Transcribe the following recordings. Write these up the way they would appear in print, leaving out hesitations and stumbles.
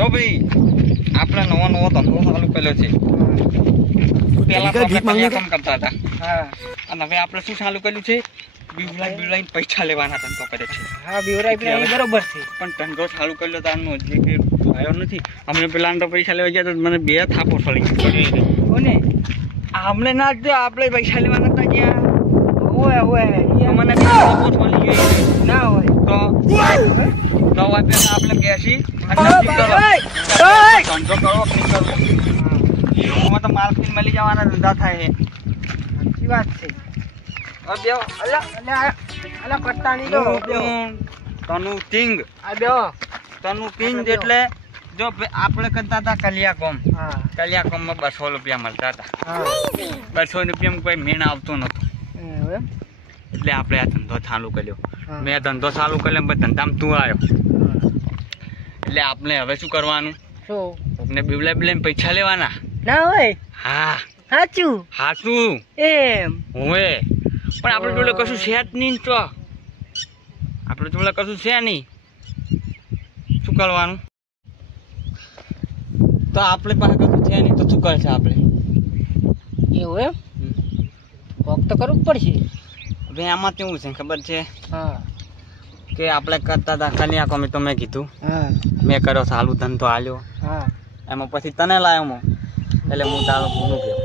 જો ભાઈ આપણે નવો ધંધો ચાલુ કર્યો છે. પહેલા તો આપણે કામ કરતા હતા. હા. અને હવે આપણે શું ચાલુ કર્યું છે? બીવલાઈ પૈસા લેવાના ધંધો કરે છે. હા બીવરાઈ બરોબર છે. પણ ધંધો ચાલુ કર્યો તારનો જે કે આવ્યો નથી. અમને પેલા તો પૈસા લેવા ગયા તો મને 2 થાપો પડી કોને આમને ના જો આપણે પૈસા લેવાના હતા ગયા. હોય મને થાપો પડી ગયો ના હોય તો આપણે બેસી અને ધંધો કરો એમાં તો માર્કેટ મળી જવાના ધંધા થાય છે. સાચી વાત છે. હવે અલા કટ્ટાની દો તનુ કિંગ એટલે જો આપણે કરતા હતા કલિયાકોમ. કલિયાકોમમાં 200 રૂપિયા મળતા હતા. 200 રૂપિયામાં કોઈ મેણ આવતો નતો એટલે આપણે આ ધંધો ચાલુ કર્યો. મેં ધંધો ચાલુ કર્યો પછી ધંધામાં તું આવ્યો એટલે આપણે હવે શું કરવાનું? કોકને બીવલાઈ પૈસા લેવાના ના હોય. હા સાચું એમ હોય પણ આપણે જોડે કશું છે જ નહીં. તો આપણે જોડે કશું છે નહીં. શું કરવાનું? તો આપણે પાસે કશું છે નહીં તો શું કરશે આપણે? એવું એમ કોક તો કરવું જ પડશે. હવે આમાં કેવું છે ખબર છે? હા કે આપણે કરતા હતા કન્યાકોમ તો મેં કીધું મેં કર્યો ચાલુ ધંધો હાલ્યો. હા એમાં પછી તને લાવ્યો હું એટલે હું તારો ગુનું કેવું.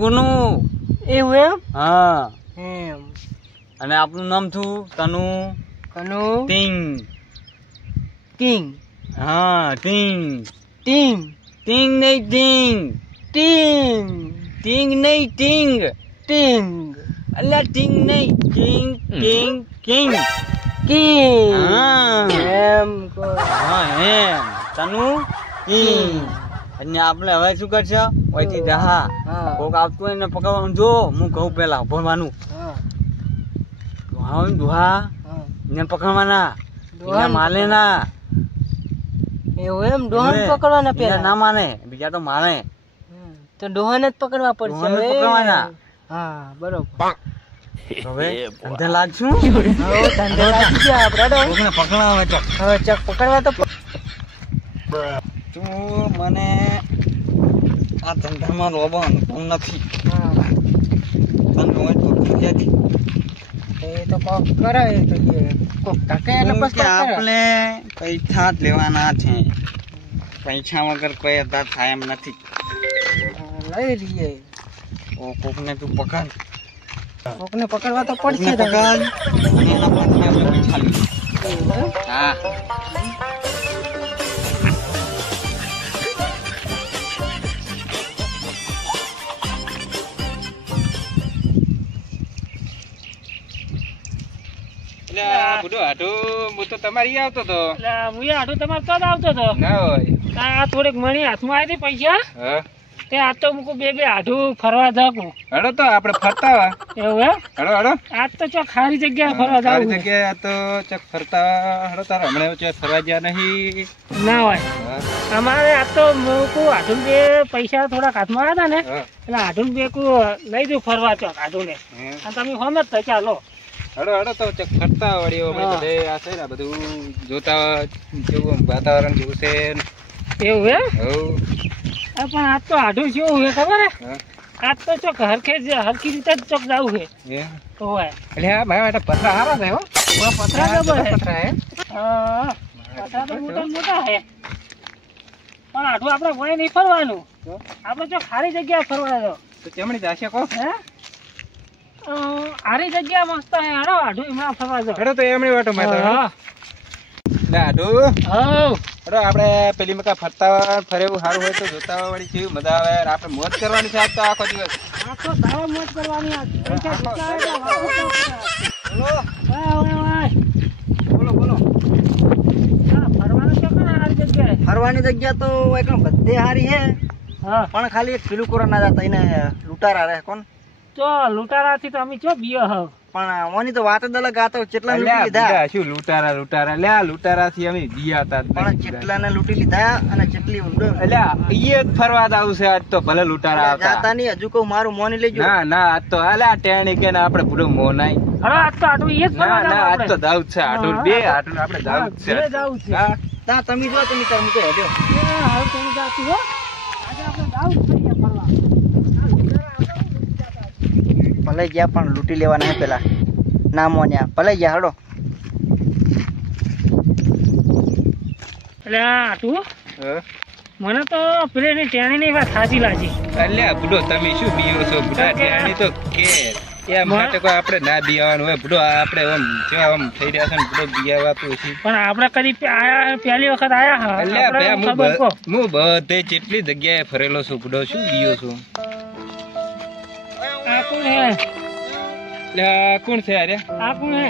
ગુનું એવું એમ. હા એમ અને આપણું નામ થયું તનુ ટિંગ. હા ટિંગ ટીંગ ટિંગ નહીં ટિંગ ટીંગ ટિંગ નહીં ટિંગ ટીંગ અલ્યા ટિંગ નહીં ટિંગ ટિંગ કિંગ કિંગ. હા એમ હા એમ તનુ કિંગ. અને આપણે હવે શું કરશે? ઓયથી જહા કોક આવતું હોય ને પકડવાનું. જો હું કહું પેલા ભણવાનું દુહા ને પકડવાના માને ના. એવું એમ ડોહાન પકડવાના પેલા ના માને બીજા તો માને તો ડોહાને જ પકડવા પડશે. પકડવાના. હા બરોબર. હવે ધંધે લાગશું. ધંધે લાગી ગયા આપણે. પકડવા હવે ચક પકડવા તો તું મને આ ધંધામાં રોબો અનુભવ નથી. તને હોય તો ક્યાંથી એ તો કોક કરે તો કોક ટકે એટલે પછી આપણે પૈસા જ લેવાના છે. પૈસા વગર કોઈ અદા થાય એમ નથી. લઈ રહીએ કોકને તું પકડ. કોકને પકડવા તો પડશે. પકડ એના પાસે પૈસા લે. હા બુડો હાટુ હું તો તમારી આવતો હતો. હું હાટુ તમારે તો આવતો હતો. ના હોય આ થોડીક મણી હાથમાં આવી પૈસા હા તે આ તો મૂકું બે હાટુ ફરવા જાઉં. હેડો તો આપણે ફરતા એવું એમ. હેડો આજ તો ચોક ખારી જગ્યાએ ફરવા જાવ. સારી જગ્યાએ આ તો ચોક ફરતા હેડો. તારે હમણાં ચોક ફરવા ગયા નહીં ના હોય. અમારે આ તો મૂકું હાટુ બે પૈસા થોડાક હાથમાં આવ્યા ને એટલે હાટુ બે લઈ દઉં ફરવા ચોક હાટુ ને. તમે હોમ જ તો ચાલો હેડો તો ચોક ફરતા વળી બધે આ છે ને બધું જોતા કેવું વાતાવરણ જેવું છે. એવું એમ. હવ પણ આજ તો આઢું શું હોય ખબર હે? આજ તો ચોક હરખી રીતે જ ચોક જવું છે. એટલે હા ભાઈ માટે પથરા સારા છે. પથરા બરાબર હે. પથરા હે. હા પથરા તો મોટા હે પણ આઢું આપણે વય નહીં ફરવાનું. આપણે ચોક સારી જગ્યાએ ફરવા દો તો ચમડી જશે કો હે. સારી જગ્યા મસ્ત હે. હાડો આઢું એમણા ફરવા દો. હેડો તો એમની વાટો મારે. હા આઢું હેડો આપણે પેલી મકા ફરતા ફરે એવું સારું હોય તો જોતા વાળી કેવી મજા આવે. આપણે મોજ કરવાની છે આજ તો આખો દિવસ. આખો સારો મોજ કરવાની. બોલો ફરવાની જગ્યા તો બધે સારી હે. પણ ખાલી એક પેલું કોરા ના જતા એને લૂંટારા રહે કોણ તો લૂંટારાથી તો અમે ચો બીયો હવ પણ ઓની તો વાત જ અલગ. આ તો કેટલા લૂંટી અલ્યા લીધા, બુડા, શું લૂંટારા લ્યા, લૂંટારા થી અમે ગયા હતા જ પણ નહીં. કેટલાને લૂંટી લીધા અને કેટલી ઊંડો અલ્યા ઈ જ ફરવા જ આવશે આજ તો, ભલે લૂંટારા જાતા આવતા. નહીં. હજુ કહું મારું મોની લેજો. ના ના આજ તો અલ્યા ટેણી કે આપણે ભૂડો મો નાઈ. ના ના આજ તો દાવ છે, આટલું બે આટલું આપણે દાવ છે. હા તા તમે જો તમે તાર મૂકે હેડ્યો. ભલે ગયા પણ લૂંટી લેવાના હે પેલા ના મોન્યા. ભલે ગયા હડો. એટલે આટલું હા. મને તો પેલી ટેણી ની વાત સાચી લાગી. અલ્યા બુડો તમે શું બીવો છો બુડા? ટેણી તો કે એમ માટે કોઈ આપણે ના બીવાનું હોય બુડો. આપણે આમ કેવા આમ થઈ રહ્યા છે ને બુડો બીયાવા તો છે. પણ આપણે કદી આયા પહેલી વખત આયા હા. અલ્યા આપણે ભાઈ ખબર કહો. હું બધે જેટલી જગ્યાએ ફરેલો છું બુડો, શું બીયો છું? આ કોણ હે? એટલે કોણ છે અરે? આ કોણ હે?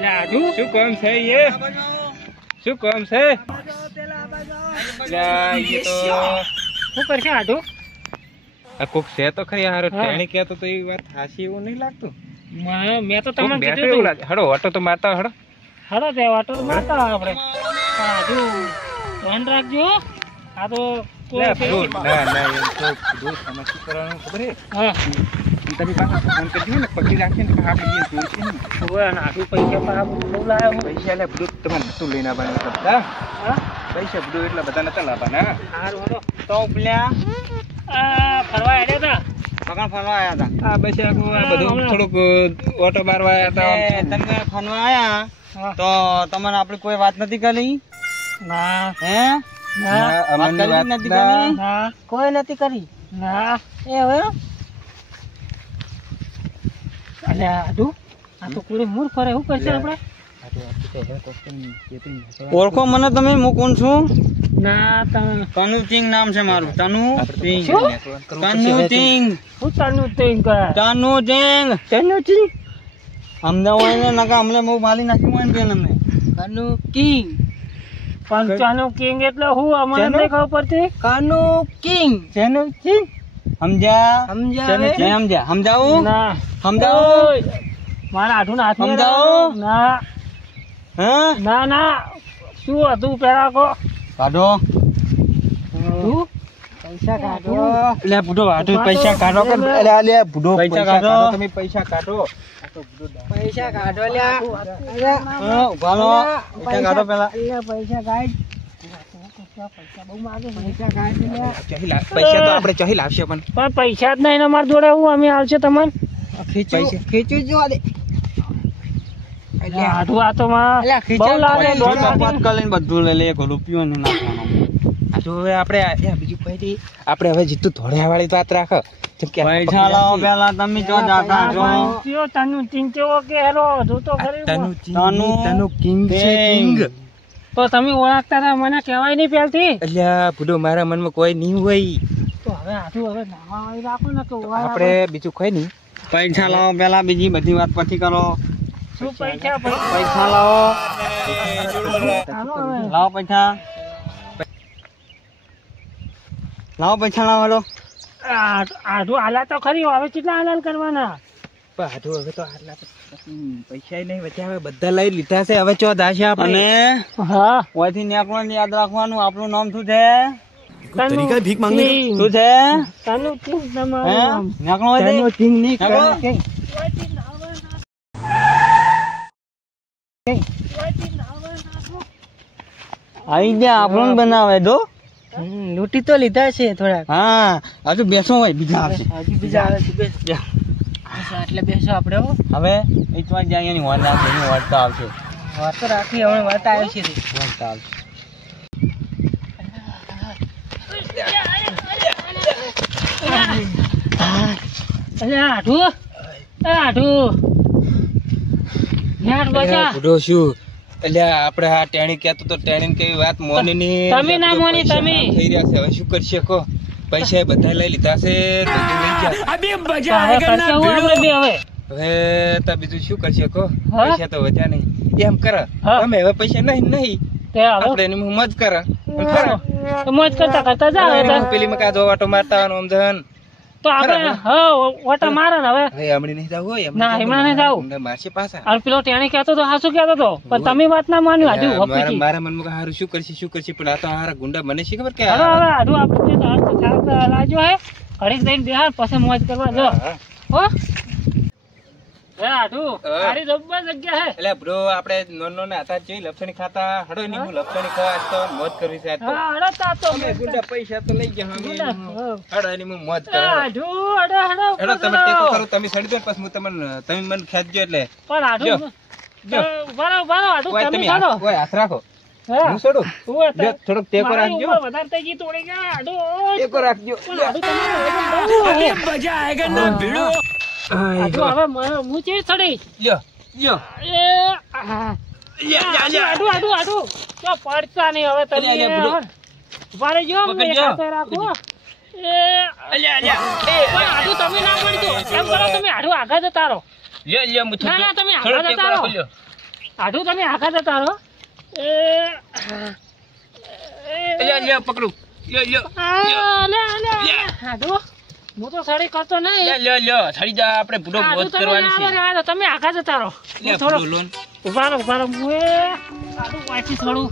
લે આજુ શું કામ છે એ? શું કામ છે? અલ્યા, ઈ તો શું કરશે આજુ? આ કોક છે તો ખરી. હારો ટેણી કહેતો તો એ વાત હાચી એવું નહીં લાગતું. મેં તો તમને કોક બેઠો કીધું એવું હતું. લાગે. હડો ઓટો તો મારતા હડો. હડો તે વાટો તો મારતા આપણે. પણ આજુ ધ્યાન રાખજો. આ તો કોઈ લે, છે. બુડો, ના ના એમ તો બુડો તમે શું કરવાનું ખબર હે? હા તમે પાછા ફોન કરજો ને, પકડી રાખીને કે આપણે બે જોઈશે ને. હવે આટલું પૈસા પાછા બહુ લાવ્યો હું. પૈસા લે બુડો તમારે નતું લઈને આવવાના એટલા બધા. હા પૈસા બુડો એટલા બધા નતા લાવવાના. સારું હડો. તો પેલા આ ફરવા હેડ્યા હતા. પકડ ફરવા આયા હતા. આ બસ આ બધું થોડુંક ઓટો મારવા આવ્યા હતા. તમે ફરવા આયા હા. તો તમને આપણે કોઈ વાત નથી કરી? ના હે ના વાત કરી જ નથી કરી? ના કોઈ નથી કરી. ના એ હવે અલ્યા આજુ આ તો પૂરી મૂળ ફરે શું કરશે આપણે? ઓળખો મને તમે? હું કોણ છું? ના તમે તનુ સિંહ નામ છે મારું. તનુ સિંહ. શું? તનુ સિંહ. હું તનું તિંગ કરે તનુ સિંહ. તનું તિંગ અમદાવાદ ને નકા અમને બહુ માલી નાખી હોય ને અમને. તનુ કિંગ. પણ તનું કિંગ એટલે હું અમને નહીં ખબર પડતી. કનુ કિંગ. તનું કિંગ સમજ્યા? સમજ્યા નહીં સમજ્યા? સમજાવું? ના સમજાવું? મારા આઠું હાથ સમજાવો? ના હા ના ના શું હતું પેલા કો કાઢો. તું પૈસા કાઢો. લે બુડો આટલું પૈસા કાઢો કે લે લે બુડો પૈસા કાઢો. તમે પૈસા કાઢો. પૈસા કાઢો લ્યા. હા ઉભા રહો. પૈસા કાઢો પેલા. પૈસા કાઢ પૈસા બહુ માગે. પૈસા કાઢ પૈસા તો આપણે ચહી લાવશે પણ પણ પૈસા જ નહીં ને અમારી જોડે હું અમે આવશે તમને ખીચું જોવા દે. આઠું આ તો માં બહુ લાગે. વાત કરીને બધું લઈ લે. એક રૂપિયો ને નાખવાનો. આ તો હવે આપણે બીજું કઈ આપણે હવે જીતું ધોળિયા વાળી વાત રાખ. પૈસા લાવો પેલા. તમે જો જાતા છો. તનું ટીંગ કેવો કે હેરો જોતો ખરી તનું કિંગ છે કિંગ. તો તમે ઓળખતા હતા મને કહેવાય નહીં પહેલથી. અલ્યા બુડો મારા મનમાં કોઈ નહીં હોય. તો હવે આઠું હવે નાવા વાળી રાખો ને કે આપણે બીજું કોઈ નહીં. પૈસા લાવો પેલા. બીજી બધી વાત પછી કરો. શું પૈસા પૈસા લાવો. લાવો પૈસા. લાવો પૈસા લાવો. હેલો આઠું હાલા તો ખરી હવે કેટલા હાલાલ કરવાના? પાછું હવે તો આટલા પૈસા નહીં વચ્ચે હવે બધા લઈ લીધા છે. હવે ચો દાશે આપણે. અને હા ઓયથી નીકળવાનું યાદ રાખવાનું. આપણું નામ શું છે? તરીકા ભીખ માંગને શું છે? તનું ટીંગ હે તમારું નીકળો ઓયથી. કિંગ ની નીકળો. આવી ગયા. આપણું બનાવે દો. લૂંટી તો લીધા છે થોડાક. હા હજુ બેસો હોય બીજા આવશે. હજી બીજા આવે છે. બેસ એટલે બેસો આપણે હો. હવે એ તો જાય એની વાત આવશે. એની વાત તો આવશે. વાત તો રાખી હવે વાત આવી છે. વાત તો આવશે. અરે આઠું આઠું યાર બચા બુડો શું અલ્યા આપણે આ ટેણી કહેતો તો ટેણી કેવી વાત મોની ની. તમે ના મોની તમે. થઈ રહ્યા છે. હવે શું કરશે કો? પૈસા બધા લઈ લીધા છે. તો લઈ જા. હવે ખર્ચા હું આપણે બે હવે હવે તો બીજું શું કરશે કો? હા? પૈસા તો વધ્યા નહીં. એમ કર હા. તમે હવે પૈસા નહીં તે હવે આપણે એની મોજ કર. મોજ કરતા કરતા જાવ પેલી મકા જો વાટો મારતા આવવાનું સમજણ. તો આપણે ઓટા મારે ને હવે હમણાં નહીં જાવ હોય ના હમણાં નહીં જાવ મારશે પાછા અને પેલો ટેણી કહેતો તો હાસુ કહેતો તો પણ તમે વાત ના માન્યું આજુ મારા મનમાં હારું શું કરશે પણ આ તો હારા ગુંડા મને શી ખબર કે હવે આજુ આપણે લાજો હે ઘડીક દઈને બેહાર પછી મોજ કરવા જો હો હે આડુ સારી જબ્બર જગ્યા હે એટલે બ્રો આપણે નોન નોન હતા જોઈ લપસણી ખાતા હડો ની હું લપસણી ખાવા આજ તો મોજ કરવી છે આજ તો હા હડો તા તો અમે ગુંડા પૈસા તો લઈ ગયા અમે હડો ની હું મોજ કરવા આડુ હડો હડો હડો તમે ટેકો કરો તમે સડી દો પછી હું તમે મને ખેંચજો એટલે પણ આડુ બારો આડુ તમે તમે કોઈ હાથ રાખો હું છોડું જો થોડોક ટેકો રાખજો વધારે તેજી તોડી ગયા આડુ ટેકો રાખજો આડુ તમે મજા આયેગા ના ભીડો આડુ હવે હું ચે ચડી લ્યો લ્યો આડુ તો પડતા નહીં હવે તમે ઉભા રહેજો મેં ખાતે રાખો આડુ તમે ના પડજો એમ કરો તમે આડુ આગળ જતા રહો લ્યો હું ના તમે આગળ જતા રહો આડુ તમે આગળ જતા રહો લ્યો પકડું લ્યો આડુ હું તો સાડી કરતો નહીં લ્યો સાડી જા આપણે બુડો મોજ કરવાની છે તમે આગળ જતા રહો થોડો લોન ઉભા રહો હું આડુ વાંચી થોડું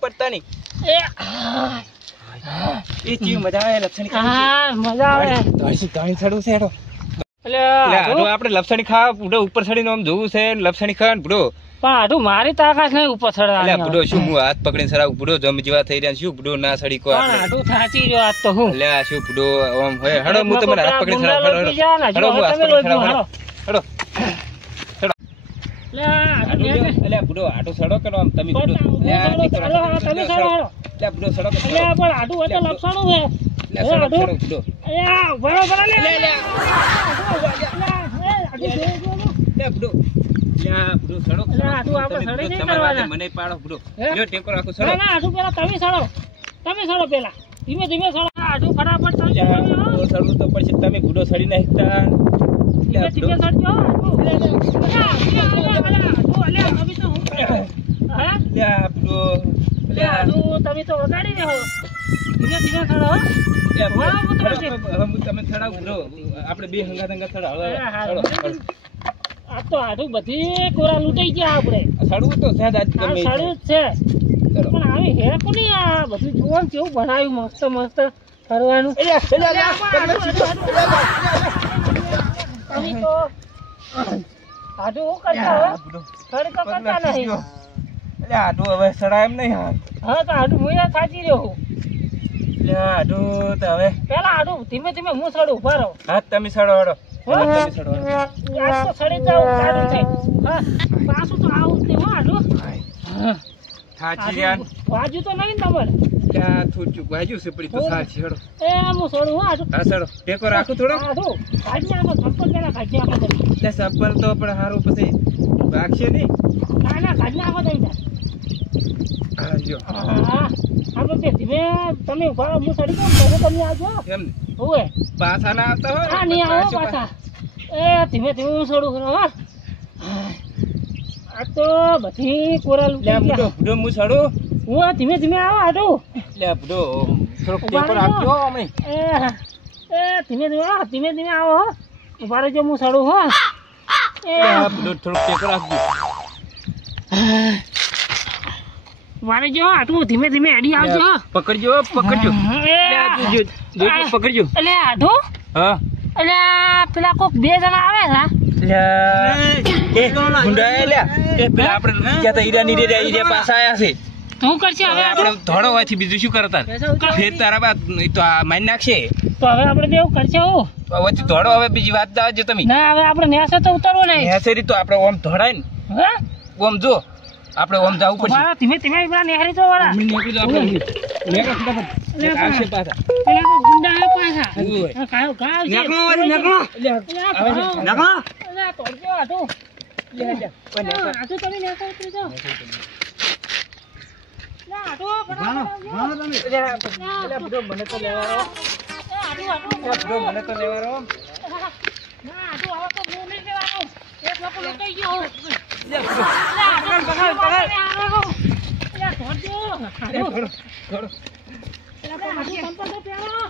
પડતા નહીં એ ચીવ મજા આવે લપસણી હા મજા આવે ધાણી છડું છે એટલે આપણે લપસણી ખાવા બુડો ઉપર ચડીને આમ જોવું છે લપસણી ખાવા બુડો પણ આડુ મારી તાકાત નહીં ઉપર ચડવાની બુડો શું હું હાથ પકડીને સરાવ બુડો જમ જેવા થઈ રહ્યા શું બુડો ના સડી કો પણ આડુ થાચી રહ્યો આજ તો હું એટલે આ શું બુડો આમ હોય હડો હું તમને હાથ પકડીને સરાવ હડો હું હાથ પકડીને સરાવ હડો એટલે બુડો આટો સડો કરો આમ તમે બુડો પણ આડુ હોય તો લપસણું હે બુડો બરોબર મને પાડો બુડો જો ટેકો રાખો સડો ના આડુ પેલા તમે સડો પેલા ધીમે ધીમે સડો આડુ ફટાફટ સડવું તો પડશે તમે બુડો સડી નાખતા ધીમે ધીમે સડજો તમે તો વગાડી રહ્યો ધીમે ધીમે સડો તમે થડાવ બુડો આપણે બે હંગા થડાવ આ તો આડુ બધી કોરા લૂંટાઈ ગયા આપણે સડવું તો સાદ આજ ગમે સડવું જ છે પણ આવી હે કોની આ બધું જોવાનું કેવું બનાવ્યું મસ્ત મસ્ત કરવાનું તમે તો આડુ કરતા હો સડી તો કરતા નહીં એટલે આડુ હવે સડાય એમ નહીં હા તો આડુ હું સાચી રહ્યો એટલે આડુ તો હવે પેલા આડુ ધીમે ધીમે હું સડું ઉભા રહો હા તમે સડો હડો સડી જાવ આડુ થાય હા પાછું તો આવું જ નહીં હો આડુ થાચી રહ્યા વાજુ તો નહીં તમારે ક્યાં થોડું વાજુ છે પડી તો સાચી હડો એ હું સડું હો આડુ હા સડો ટેકો રાખો થોડો આડુ કાઢી આપો ચપ્પલ પેલા કાઢી આપો એટલે સબ્બલ તો પણ સારું પછી ભાગશે નહીં ના કાઢી આપો દઈ હા જો હા આપણે ધીમે તમે ઉભા હું સડી જાઉં તો તમે આવજો કેમ હોવે પાછા ના આવતા હોય હા નહીં આવો પાછા એ ધીમે ધીમે હું સડું કરો હા આ તો બધી કોરા લૂંટી ગયા બુડો હું સડું હું ધીમે ધીમે આવો આડુ લે બુડો થોડોક ટેકો રાખજો અમે એ ધીમે ધીમે આવો હો ઉભા રહેજો હું સડું હો એ બુડો થોડોક ટેકો રાખજો વારે જો આટલું ધીમે ધીમે એડી આવજો પકડજો પકડજો એટલે આઢો હા એટલે પેલા કોક બે જણા આવે છે પેલા આપણે ગયા તા હીરા પાછા આયા છે તું કરશે હવે આપણે ધોળો હોયથી બીજું શું કરતા ફેર તારા બાદ તો આ મારી નાખશે તો હવે આપણે બેવ કરશે હો વચ્ચે ધોળો હવે બીજી વાત દાવજો તમે ના હવે આપણે નેસે તો ઉતરવો નહીં નેસેરી તો આપણે ઓમ ધોળાય ને હે ઓમ જો આપણે ઓમ જવું પડશે વાળા ધીમે ધીમે પેલા નેહરી તો વાળા આવશે પાછા પેલા તો ગુંડા હે પાછા કાયો કાયો છે નકળો તોડજો આટો આટો તમે નેસો ઉતરી જાઓ ના આટો મને તો લેવાનો મને તો લેવાનો ના આટો આવો તો હું નહીં લેવાનો એક લોકો લટાઈ ગયો પેલા તો સંપર્ક પહેરો